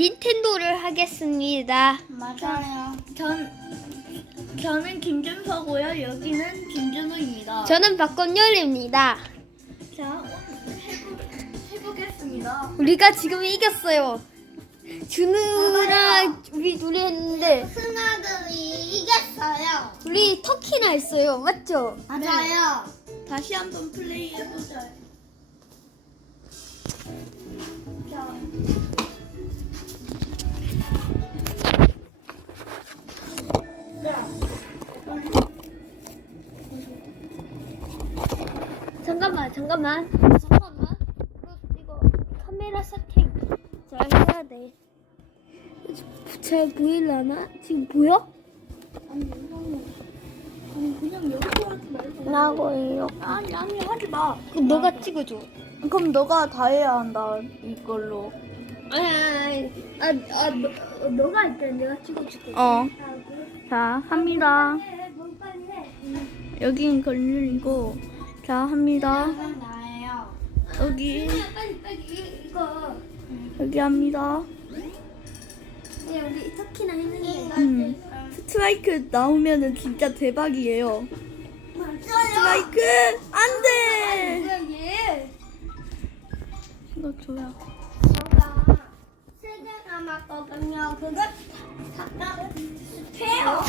닌텐도를 하겠습니다. 맞아요. 전 저는 김준서고요. 여기는 김준호입니다. 저는 박건열입니다. 자, 해보, 해보겠습니다. 우리가 지금 이겼어요. 준우랑 우리 둘이 했는데 승아들이 이겼어요. 우리 터키나 했어요. 맞죠? 맞아요. 다시 한번 플레이 해보자. 자, 잠깐만, 잠깐만, 잠깐만. 이거, 이거 카메라 세팅 잘 해야 돼. 잘 보일라나? 지금 보여? 아니 이거는 아니 그냥 여기서 하지 말고. 나고 이거. 아니 아니 하지 마. 그럼 너가 찍어줘. 그럼 너가 다 해야 한다 이걸로. 아니, 아니, 아니. 아, 아, 너, 너가 일단 내가 찍어줄게. 어. 자 합니다. 여긴 걸리고 자 합니다. 나예요. 여기 빨리, 빨리, 이- 이거. 여기 합니다. 우리 터키나 했는 게. 음. 스트라이크 나오면은 진짜 대박이에요. 스트라이크 안돼. 뭐야, 얘. 이거 줘야. 제가 세개 남았거든요. 그거 잠깐 스페어.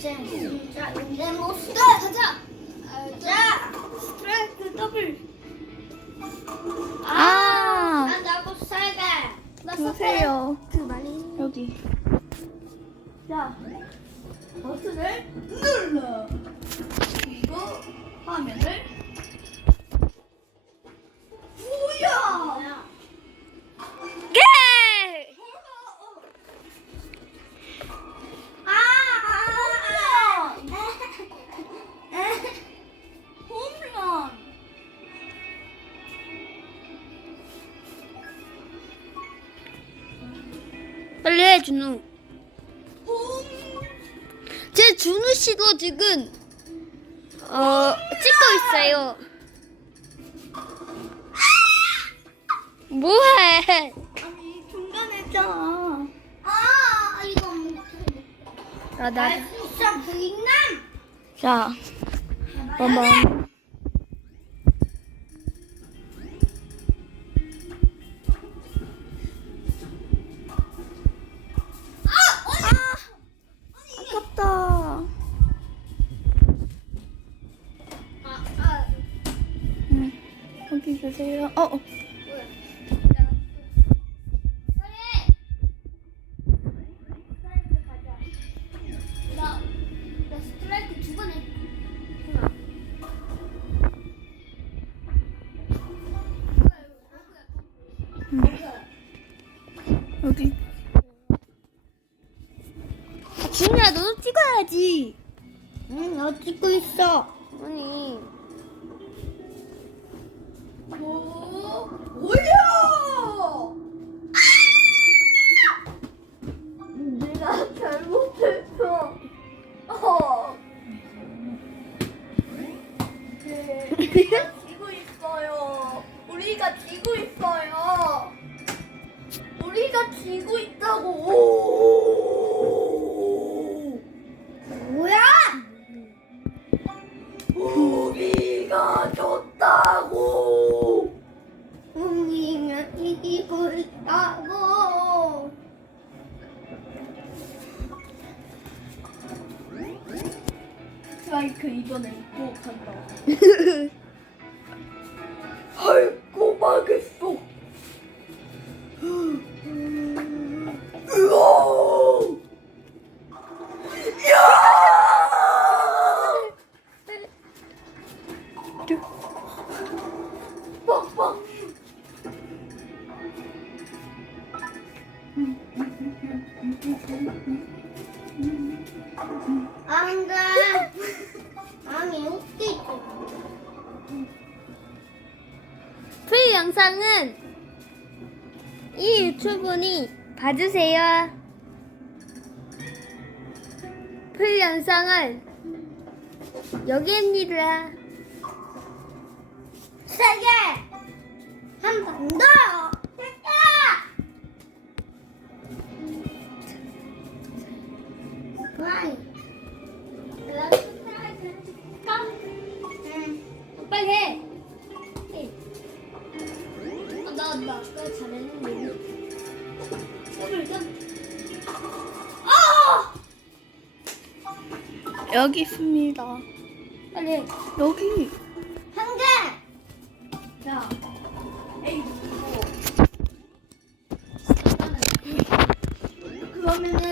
진짜 내 모습 가자. 자, 스트라이크 더블. 아. 난 나고 살게. 나 주세요. 그 많이. 여기. 자, 버튼을 눌러. 그리고 화면을. 빨리 해, 준우. 홈. 제 준우 씨도 지금 어 찍고 있어요. 뭐해? 아니 중간에 했잖아. 아, 이거 못해. 아, 나. 나 진짜 부인남. 자, 봐봐. 주세요. 어, 어. 했구나. 여기. 준우야, 너도 찍어야지. 응, 나 찍고 있어. 아니. 오, 올려! 내가 잘못했어. 어. 네, 지고 있어요. 우리가 지고 있어요. 우리가 지고 있다고. 또 간다. 할거 막겠어. 으아! 빡빡. 안 돼. 아니? 풀 영상은 이 유튜브니 봐주세요. 풀 영상은 여기입니다. 세게 한 번 더. 세게. 오늘. 아! 여기 있습니다. 빨리 해. 여기. 한 개. 자. 에이. 그러면은